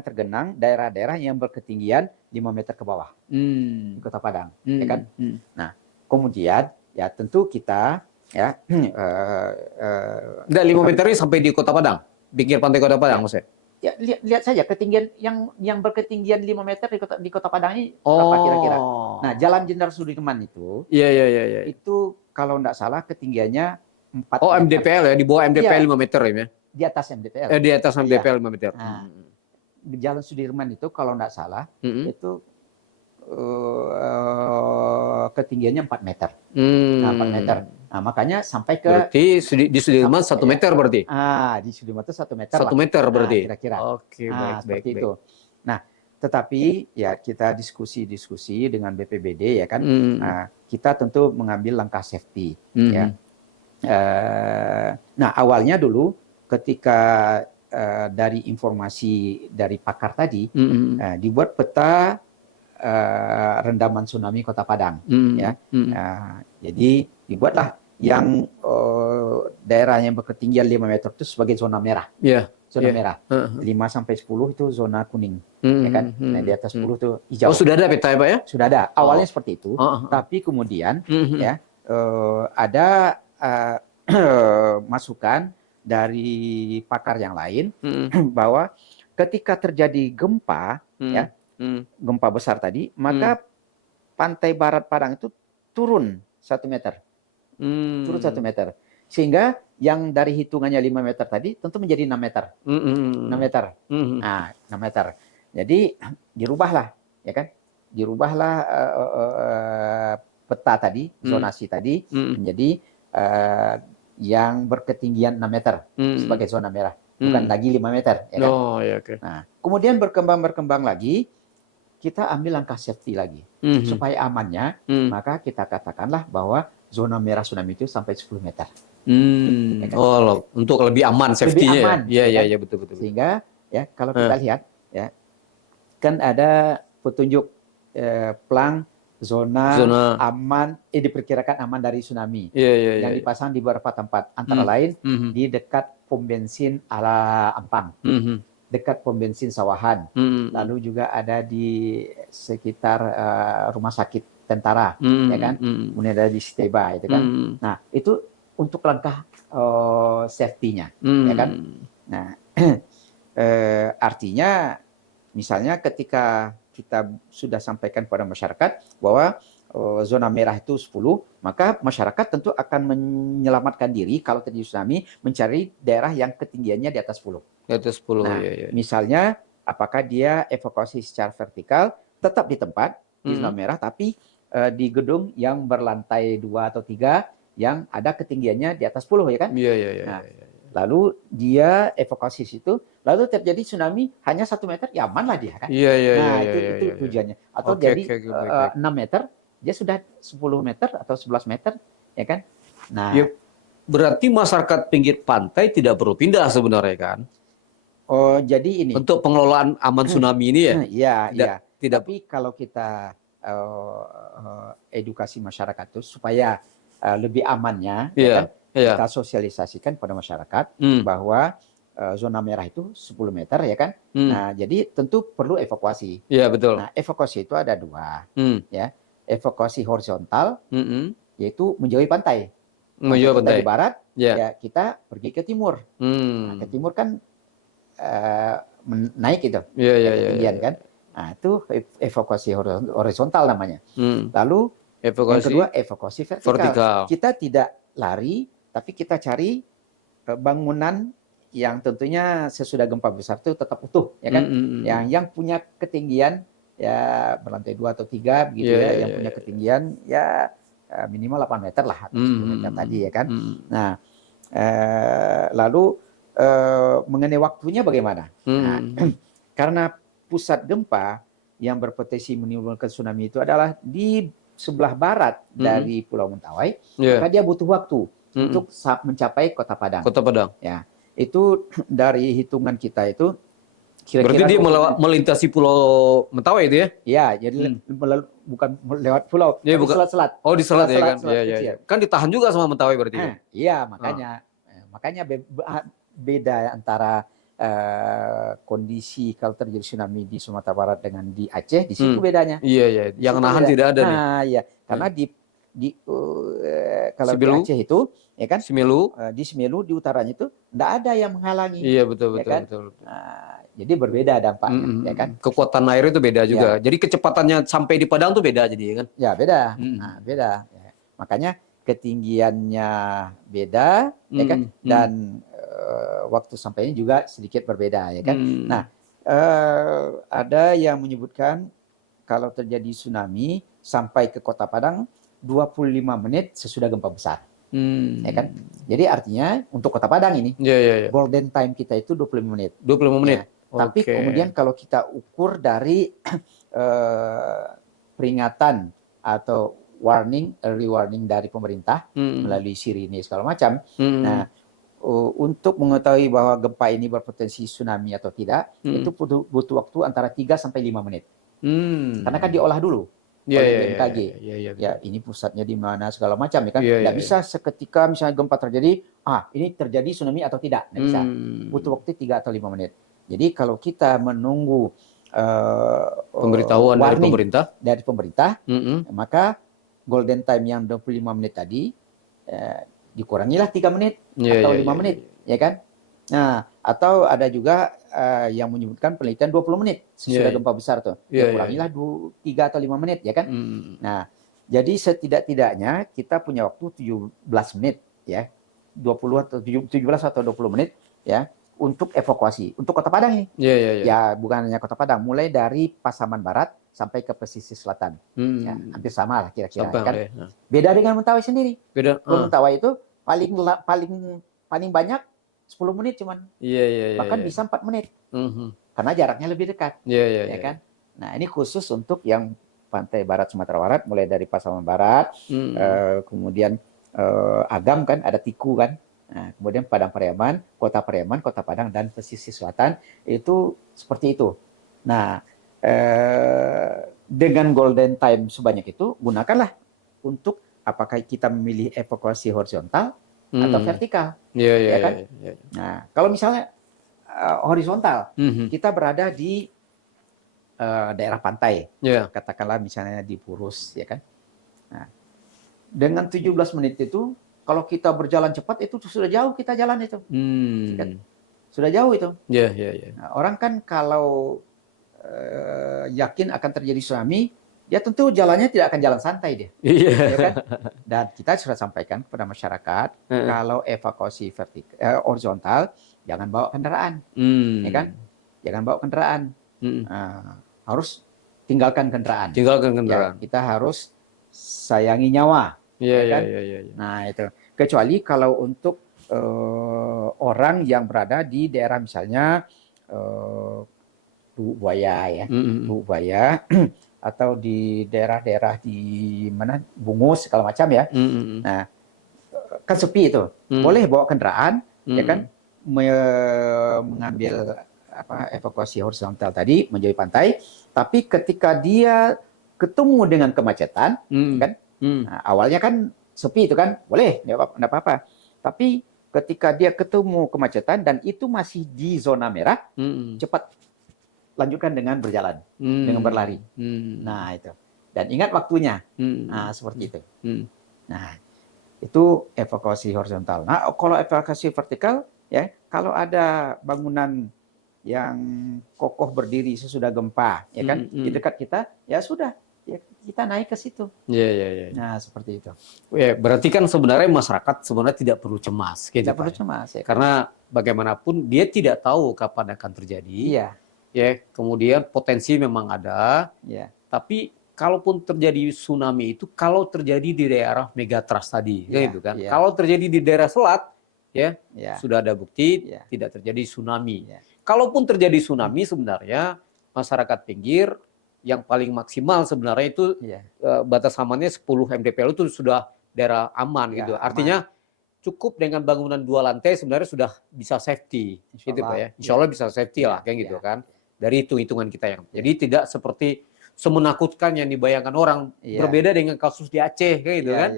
tergenang daerah-daerah yang berketinggian 5 meter ke bawah di Kota Padang, ya kan? Nah, kemudian, ya, tentu kita, ya, 5 meternya sampai di Kota Padang, pinggir pantai Kota Padang, maksudnya. Ya, lihat saja ketinggian yang berketinggian 5 meter di Kota Padang ini berapa kira-kira. Nah, Jalan Jenderal Sudirman itu, itu kalau tidak salah ketinggiannya 4 meter. MDPL, ya, di bawah MDPL 5 meter, ya? Di atas MDPL. Di atas MDPL 5 meter. Nah, Jalan Sudirman itu kalau tidak salah itu ketinggiannya 4 meter. Nah, 4 meter. Nah, makanya sampai ke... Berarti di Sudirman 1 meter berarti? Di Sudirman itu 1 meter 1 meter berarti? Kira-kira. Oke, baik. Seperti itu. Nah, tetapi, ya, kita diskusi dengan BPBD, ya kan, kita tentu mengambil langkah safety, ya. Nah, awalnya dulu ketika dari informasi dari pakar tadi, dibuat peta rendaman tsunami Kota Padang, ya. Jadi dibuatlah yang daerah yang berketinggian 5 meter itu sebagai zona merah. Zona merah. 5 sampai 10 itu zona kuning, ya kan. Nah, di atas 10 itu hijau. Oh, sudah ada peta ya, Pak, ya? Sudah ada. Awalnya seperti itu, tapi kemudian ya ada masukan dari pakar yang lain bahwa ketika terjadi gempa, ya, gempa besar tadi, maka pantai barat Padang itu turun 1 meter. Turun 1 meter. Sehingga yang dari hitungannya 5 meter tadi tentu menjadi 6 meter. 6 meter. Nah, 6 meter. Jadi dirubahlah, ya kan? Dirubahlah peta tadi, zonasi tadi menjadi yang berketinggian 6 meter sebagai zona merah, bukan lagi 5 meter. Ya kan? Oh, ya, oke. Nah, kemudian berkembang lagi, kita ambil langkah safety lagi. Supaya amannya, maka kita katakanlah bahwa zona merah tsunami itu sampai 10 meter. Ya kan? Oh, untuk lebih aman safety-nya. Lebih aman, Iya, ya iya, kan? iya, betul, betul. Sehingga ya kalau kita lihat ya kan ada petunjuk plang zona aman, diperkirakan aman dari tsunami yang dipasang di beberapa tempat, antara lain di dekat pom bensin ala Ampang, dekat pom bensin Sawahan, lalu juga ada di sekitar rumah sakit tentara, ya kan, kemudian ada di Steba, itu kan. Nah, itu untuk langkah safety-nya, ya kan. Nah, artinya misalnya ketika kita sudah sampaikan kepada masyarakat bahwa zona merah itu 10, maka masyarakat tentu akan menyelamatkan diri kalau terjadi tsunami, mencari daerah yang ketinggiannya di atas 10. Di atas 10, nah, ya. Misalnya, apakah dia evakuasi secara vertikal, tetap di tempat, di zona merah, tapi di gedung yang berlantai 2 atau 3, yang ada ketinggiannya di atas 10, ya kan? Iya. Lalu dia evakuasi situ, lalu terjadi tsunami hanya 1 meter, ya aman lah dia kan. Iya. Itu tujuannya. Atau jadi 6 meter, dia sudah 10 meter atau 11 meter, ya kan. Nah, ya, berarti masyarakat pinggir pantai tidak perlu pindah sebenarnya kan? Oh, jadi ini. Untuk pengelolaan aman tsunami ini ya? Iya. Tapi kalau kita edukasi masyarakat itu supaya lebih amannya, ya kan? Kita sosialisasikan pada masyarakat bahwa zona merah itu 10 meter, ya kan. Nah, jadi tentu perlu evakuasi. Iya, betul. Nah, evakuasi itu ada 2, ya. Evakuasi horizontal, yaitu menjauhi pantai. Menjauhi pantai di barat, ya kita pergi ke timur. Nah, ke timur kan naik itu, ketinggian kan. Nah, itu evakuasi horizontal namanya. Lalu yang kedua evakuasi vertikal. Kita tidak lari, tapi kita cari bangunan yang tentunya sesudah gempa besar itu tetap utuh, ya kan? Yang punya ketinggian ya berlantai 2 atau 3 begitu yang punya ketinggian ya minimal 8 meter lah atau 10 meter tadi, ya kan? Nah, lalu mengenai waktunya bagaimana? Nah, karena pusat gempa yang berpotensi menimbulkan tsunami itu adalah di sebelah barat dari Pulau Mentawai, maka dia butuh waktu untuk mencapai Kota Padang. Ya, itu dari hitungan kita itu kira-kira. Berarti dia melintasi Pulau Mentawai itu ya? Ya, jadi bukan lewat pulau, ya, bukan selat-selat. Oh, di selat ya kan? Iya. Kan ditahan juga sama Mentawai berarti. Iya, makanya beda antara kondisi kalau terjadi tsunami di Sumatera Barat dengan di Aceh, di situ bedanya. Iya. Yang nahan tidak ada nih. Iya, karena kalau di Aceh itu, ya kan? Di Simelu di utaranya itu enggak ada yang menghalangi. Iya, betul. Nah, jadi berbeda dampaknya, ya kan? Kekuatan air itu beda juga. Jadi kecepatannya sampai di Padang tuh beda jadi, ya kan? Ya, beda. Nah, beda. Ya. Makanya ketinggiannya beda, ya kan? Dan waktu sampainya juga sedikit berbeda, ya kan? Nah, ada yang menyebutkan kalau terjadi tsunami sampai ke Kota Padang 25 menit sesudah gempa besar. Ya kan? Jadi artinya untuk Kota Padang ini golden time kita itu 25 menit. 25 menit. Ya. Tapi kemudian kalau kita ukur dari peringatan atau early warning dari pemerintah melalui sirine segala macam. Nah, untuk mengetahui bahwa gempa ini berpotensi tsunami atau tidak, itu butuh waktu antara 3 sampai 5 menit. Karena kan diolah dulu oleh BMKG. Ya, ini pusatnya di mana segala macam, ya kan. Nggak bisa seketika misalnya gempa terjadi, ini terjadi tsunami atau tidak. Nggak bisa. Butuh waktu 3 atau 5 menit. Jadi kalau kita menunggu pemberitahuan dari pemerintah, maka golden time yang 25 menit tadi dikurangilah 3 menit atau 5 menit, ya kan? Nah, atau ada juga yang menyebutkan penelitian 20 menit sesudah gempa besar tuh. Kurangilah 3 atau 5 menit, ya kan? Nah, jadi setidak-tidaknya kita punya waktu 17 menit, ya. 17 atau 20 menit, ya, untuk evakuasi. Untuk Kota Padang ini. Ya, bukan hanya Kota Padang, mulai dari Pasaman Barat sampai ke pesisir selatan. Ya, hampir sama lah kira-kira, kan? Beda dengan Mentawai sendiri. Mentawai itu paling banyak 10 menit cuman. Iya. Bahkan bisa 4 menit. Mhm. Karena jaraknya lebih dekat. Iya. Ya kan? Nah, ini khusus untuk yang pantai barat Sumatera Barat, mulai dari Pasaman Barat, kemudian Agam kan, ada Tiku kan. Nah, kemudian Padang Pariaman, Kota Padang, dan pesisir selatan, itu seperti itu. Nah, dengan golden time sebanyak itu, gunakanlah untuk apakah kita memilih evakuasi horizontal atau vertikal. Iya. Ya kan? Nah, kalau misalnya horizontal, kita berada di daerah pantai, katakanlah misalnya di Purus, ya kan. Nah, dengan 17 menit itu, kalau kita berjalan cepat itu sudah jauh kita jalan itu, kan? Sudah jauh itu. Iya. Nah, orang kan kalau yakin akan terjadi tsunami, ya tentu jalannya tidak akan jalan santai dia, ya kan. Dan kita sudah sampaikan kepada masyarakat, kalau evakuasi horizontal, jangan bawa kendaraan, ya kan. Jangan bawa kendaraan. Harus tinggalkan kendaraan. Ya, kita harus sayangi nyawa. Kan? Nah, itu. Kecuali kalau untuk orang yang berada di daerah misalnya Lubuk Buaya ya. Lubuk Buaya atau di daerah-daerah di mana Bungus segala macam ya. Nah, kan sepi itu. Boleh bawa kendaraan, ya kan? Mengambil evakuasi horizontal tadi menjauhi pantai, tapi ketika dia ketemu dengan kemacetan, kan, nah, awalnya kan sepi itu kan, boleh, tidak apa-apa. Tapi ketika dia ketemu kemacetan dan itu masih di zona merah, cepat lanjutkan dengan berjalan, dengan berlari. Nah, itu. Dan ingat waktunya. Nah, seperti itu. Nah, itu evakuasi horizontal. Nah, kalau evakuasi vertikal, ya, kalau ada bangunan yang kokoh berdiri sesudah gempa, ya kan, di dekat kita, ya sudah, ya kita naik ke situ. Iya. Nah, seperti itu. Ya, berarti kan sebenarnya masyarakat sebenarnya tidak perlu cemas, gitu. Tidak perlu cemas, ya. Karena bagaimanapun dia tidak tahu kapan akan terjadi. Iya. Ya, kemudian potensi memang ada. Iya. Tapi kalaupun terjadi tsunami itu, kalau terjadi di daerah megatrust tadi, gitu kan. Kalau terjadi di daerah selat, ya, sudah ada bukti tidak terjadi tsunami. Kalaupun terjadi tsunami, sebenarnya masyarakat pinggir yang paling maksimal sebenarnya itu batas amannya 10 mdpl itu sudah daerah aman, gitu. Artinya cukup dengan bangunan 2 lantai sebenarnya sudah bisa safety, gitu Pak ya. Insya Allah bisa safety lah, kayak gitu kan. Dari hitung-hitungan kita yang. Jadi tidak seperti semenakutkan yang dibayangkan orang. Berbeda dengan kasus di Aceh, kayak gitu kan.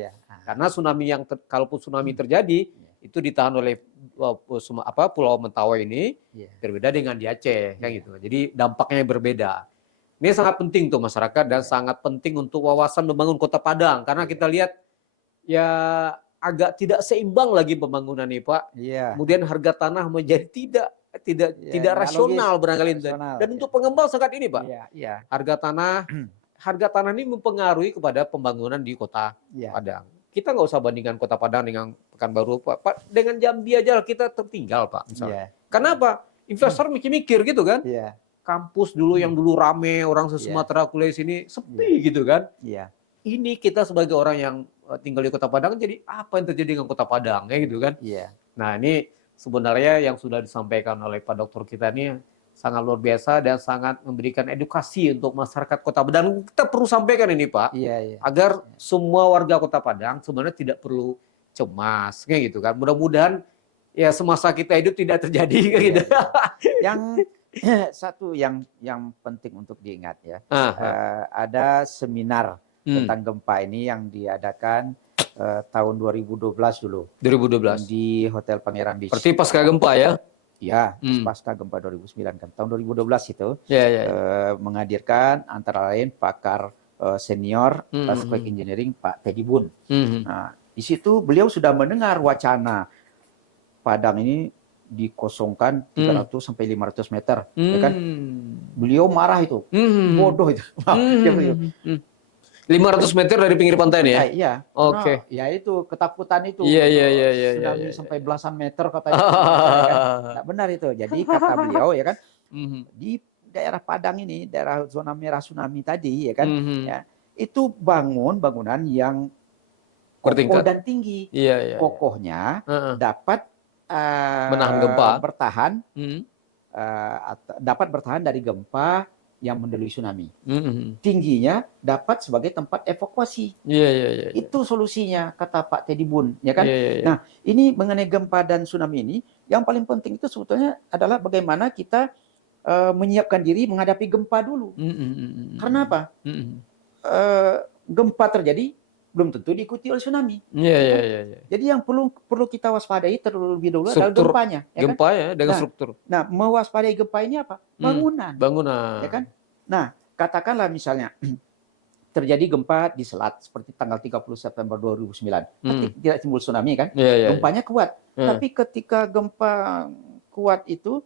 Karena tsunami kalaupun tsunami terjadi, itu ditahan oleh Pulau Mentawai ini, berbeda dengan di Aceh, kayak gitu. Jadi dampaknya berbeda. Ini sangat penting tuh masyarakat dan sangat penting untuk wawasan membangun Kota Padang, karena kita lihat ya agak tidak seimbang lagi pembangunan nih Pak. Kemudian harga tanah menjadi tidak rasional barangkali. Dan untuk pengembang sangat ini Pak. Harga tanah ini mempengaruhi kepada pembangunan di Kota Padang. Kita nggak usah bandingkan Kota Padang dengan Pekanbaru Pak. Dengan Jambi aja kita tertinggal Pak. Misalnya. Karena apa? Investor mikir-mikir gitu kan. Kampus dulu yang dulu rame orang se-Sumatera kuliah sini sepi gitu kan. Ini kita sebagai orang yang tinggal di Kota Padang, jadi apa yang terjadi dengan Kota Padang kayak gitu kan. Nah, ini sebenarnya yang sudah disampaikan oleh Pak Dokter kita ini sangat luar biasa dan sangat memberikan edukasi untuk masyarakat Kota Padang. Kita perlu sampaikan ini Pak, agar semua warga Kota Padang sebenarnya tidak perlu cemas kayak gitu kan. Mudah-mudahan ya semasa kita hidup tidak terjadi kayak gitu. Yang satu yang penting untuk diingat ya, ada seminar tentang gempa ini yang diadakan tahun 2012 dulu. 2012 di Hotel Pangeran Beach. Berarti pasca gempa ya? Ya, pasca gempa 2009 kan. Tahun 2012 itu menghadirkan antara lain pakar senior earthquake engineering Pak Teddy Bun. Nah, di situ beliau sudah mendengar wacana Padang ini dikosongkan 300 sampai 500 meter, ya kan? Beliau marah itu, bodoh itu. 500 meter dari pinggir pantai nih ya? Iya. Oke. Ya itu ketakutan itu. Iya. Tsunami sampai belasan meter katanya. Nggak benar itu. Jadi kata beliau ya kan, di daerah Padang ini, daerah zona merah tsunami tadi ya kan, ya, itu bangunan yang kokoh dan tinggi. Iya, iya. Kokohnya Heeh. dapat Menahan gempa. bertahan, Hmm. dapat bertahan dari gempa yang mendahului tsunami. Hmm. Tingginya dapat sebagai tempat evakuasi. Iya, iya, iya. Itu solusinya, kata Pak Teddy Boon, ya kan? Iya, iya, iya. Nah, ini mengenai gempa dan tsunami ini, yang paling penting itu sebetulnya adalah bagaimana kita menyiapkan diri menghadapi gempa dulu. Karena apa? Gempa terjadi belum tentu diikuti oleh tsunami. Iya, iya, iya, iya. Jadi yang perlu kita waspadai terlebih dahulu adalah Struktur gempanya, ya kan? gempa ya dengan Nah, struktur. Nah, mewaspadai gempa ini apa? Bangunan, Bangunan. ya kan? Nah, katakanlah misalnya terjadi gempa di Selat seperti tanggal 30 September 2009. Tapi tidak timbul tsunami kan? Iya, iya, Gempanya kuat. iya. Tapi ketika gempa kuat itu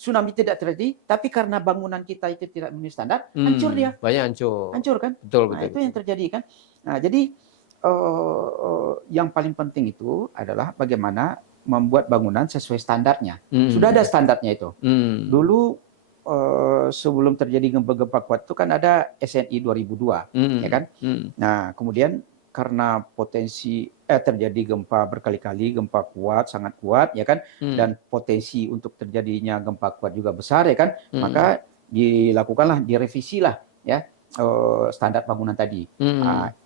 tsunami tidak terjadi, tapi karena bangunan kita itu tidak memenuhi standar, hancur dia. Banyak hancur. Hancur kan? Betul, Nah, betul. itu yang terjadi kan. Nah, jadi yang paling penting itu adalah bagaimana membuat bangunan sesuai standarnya. Sudah ada standarnya itu. Dulu sebelum terjadi gempa-gempa kuat itu kan ada SNI 2002, ya kan? Nah, kemudian karena potensi terjadi gempa berkali-kali, gempa kuat, sangat kuat, ya kan? Dan potensi untuk terjadinya gempa kuat juga besar, ya kan? Maka dilakukanlah, direvisilah, ya, standar bangunan tadi.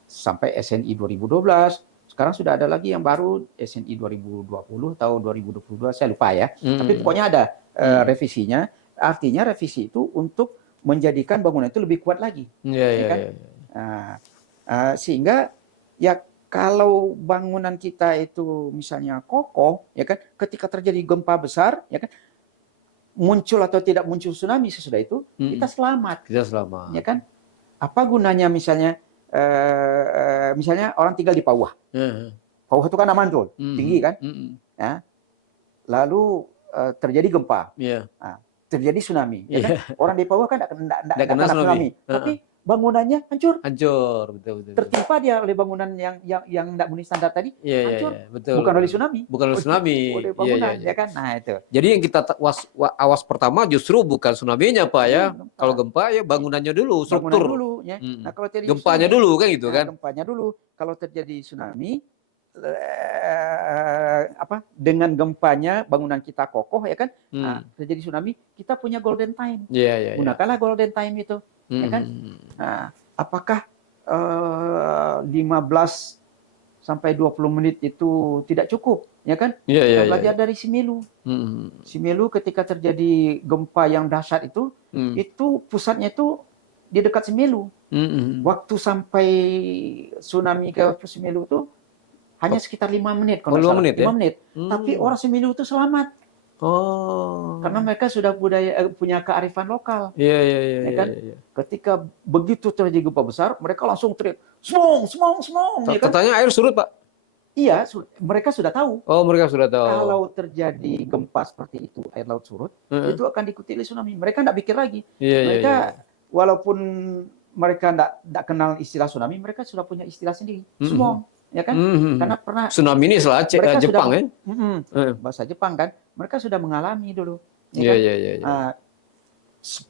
Sampai SNI 2012, sekarang sudah ada lagi yang baru SNI 2020 atau 2022, saya lupa ya. Tapi pokoknya ada revisinya. Artinya revisi itu untuk menjadikan bangunan itu lebih kuat lagi, ya kan? Sehingga ya kalau bangunan kita itu misalnya kokoh, ya kan, ketika terjadi gempa besar, ya kan, muncul atau tidak muncul tsunami sesudah itu, kita selamat. Kita selamat. Ya kan? Apa gunanya misalnya misalnya orang tinggal di Pauwah. Pauwah itu kan aman tuh, tinggi kan? Ya. Lalu terjadi gempa. Nah, terjadi tsunami. Ya kan? Orang di Pauwah kan tidak kena tsunami. Tapi bangunannya hancur. Hancur, betul. Tertimpa dia oleh bangunan yang tidak memenuhi standar tadi, hancur. Betul. Bukan oleh tsunami. Bukan oleh tsunami. Oleh bangunan, ya kan? Nah, itu. Jadi yang kita awas pertama justru bukan tsunami-nya, Pak ya. Kalau gempa ya bangunannya dulu, struktur. Bangunan dulu, ya. Nah, kalau terjadi gempanya tsunami, dulu kan gitu kan. Gempanya dulu. Kalau terjadi tsunami dengan gempanya bangunan kita kokoh, ya kan? Nah, terjadi tsunami, kita punya golden time. Gunakanlah golden time itu, ya kan? Nah, apakah 15 sampai 20 menit itu tidak cukup, ya kan? Kita belajar dari Simelu. Simelu ketika terjadi gempa yang dahsyat itu pusatnya itu di dekat Simelu. Waktu sampai tsunami ke Simelu itu hanya sekitar 5 menit. 5 menit ya? 5 menit. Tapi orang Simelu itu selamat. Karena mereka sudah punya kearifan lokal. Ya kan? Ketika begitu terjadi gempa besar, mereka langsung teriak, "Semong, semong, semong." Ya kan? Katanya air surut, Pak. Iya, mereka sudah tahu. Oh, mereka sudah tahu. Kalau terjadi gempa seperti itu, air laut surut, itu akan diikuti oleh tsunami. Mereka tidak pikir lagi. Mereka walaupun mereka tidak kenal istilah tsunami, mereka sudah punya istilah sendiri. Semong. Ya kan? Karena pernah tsunami ini setelah Jepang ya. Bahasa Jepang kan. Mereka sudah mengalami dulu. Iya.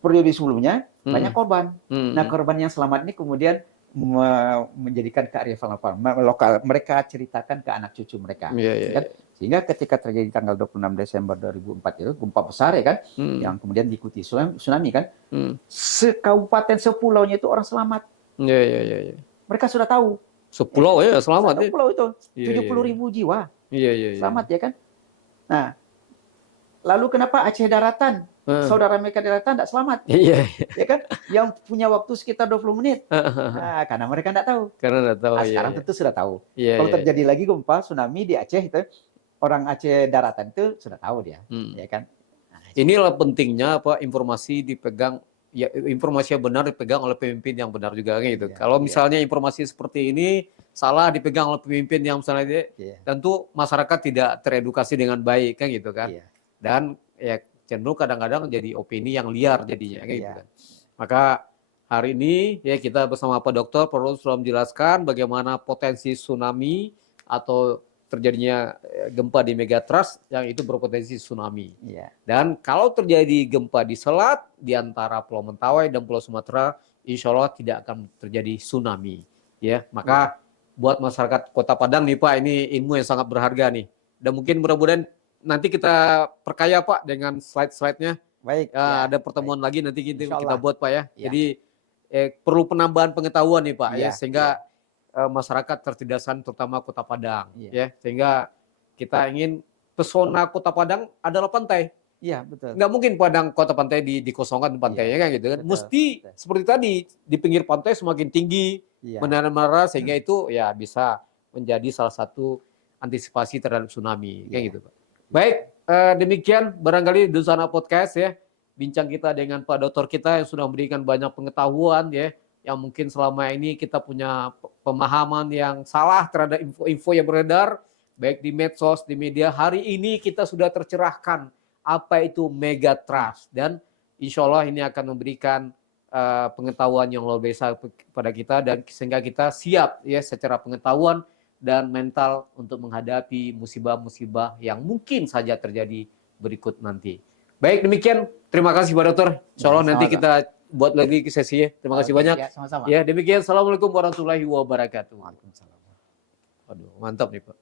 Periode sebelumnya banyak korban. Nah, korban yang selamat ini kemudian menjadikan kearifan lokal. Mereka ceritakan ke anak cucu mereka. Kan? Sehingga ketika terjadi tanggal 26 Desember 2004 itu gempa besar, ya kan, yang kemudian diikuti tsunami kan, sekabupaten sepulaunya itu orang selamat. Mereka sudah tahu. Sepulau ya selamat. Sepulau itu 70.000 jiwa. Selamat, ya kan. Nah, lalu kenapa Aceh Daratan, saudara mereka daratan tidak selamat? Ya kan? Yang punya waktu sekitar 20 menit. Nah, karena mereka tidak tahu. Sekarang tentu sudah tahu. Kalau terjadi lagi gempa tsunami di Aceh itu, orang Aceh Daratan itu sudah tahu dia, ya kan? Nah, inilah pentingnya informasi dipegang, ya, informasi yang benar dipegang oleh pemimpin yang benar juga gitu. Kalau misalnya informasi seperti ini salah dipegang oleh pemimpin yang misalnya tentu masyarakat tidak teredukasi dengan baik kan gitu kan. Dan ya cenderung kadang-kadang jadi opini yang liar jadinya kayak gitu kan. Maka hari ini ya kita bersama Pak Dokter perlu sudah menjelaskan bagaimana potensi tsunami atau terjadinya gempa di megatrust yang itu berpotensi tsunami. Dan kalau terjadi gempa di Selat di antara Pulau Mentawai dan Pulau Sumatera, insya Allah tidak akan terjadi tsunami. Ya, maka buat masyarakat Kota Padang nih Pak, ini ilmu yang sangat berharga nih. Dan mungkin mudah-mudahan nanti kita perkaya Pak dengan slide-slide-nya. Baik. Ada pertemuan lagi nanti kita buat Pak ya. Ya. Jadi perlu penambahan pengetahuan nih Pak ya, Iya, sehingga masyarakat tercerdasan terutama Kota Padang Iya. ya, sehingga kita ingin pesona Kota Padang adalah pantai. Iya, betul. Nggak mungkin Padang kota pantai dikosongkan pantainya kan gitu kan. Betul, Mesti betul. seperti tadi di pinggir pantai semakin tinggi Iya. menara-menara sehingga itu ya bisa menjadi salah satu antisipasi terhadap tsunami kayak Iya. gitu Pak. Baik, demikian barangkali Dusana Podcast ya. Bincang kita dengan Pak Dokter kita yang sudah memberikan banyak pengetahuan ya, yang mungkin selama ini kita punya pemahaman yang salah terhadap info-info yang beredar baik di medsos, di media. Hari ini kita sudah tercerahkan apa itu mega trust, dan insya Allah ini akan memberikan pengetahuan yang luar biasa pada kita, dan sehingga kita siap ya secara pengetahuan dan mental untuk menghadapi musibah-musibah yang mungkin saja terjadi berikut nanti. Baik, demikian. Terima kasih Pak Dokter. Insya Allah nanti kita buat lagi sesinya. Terima kasih banyak. Ya, sama-sama. Ya, demikian. Assalamualaikum warahmatullahi wabarakatuh. Waalaikumsalam. Aduh, mantap nih Pak.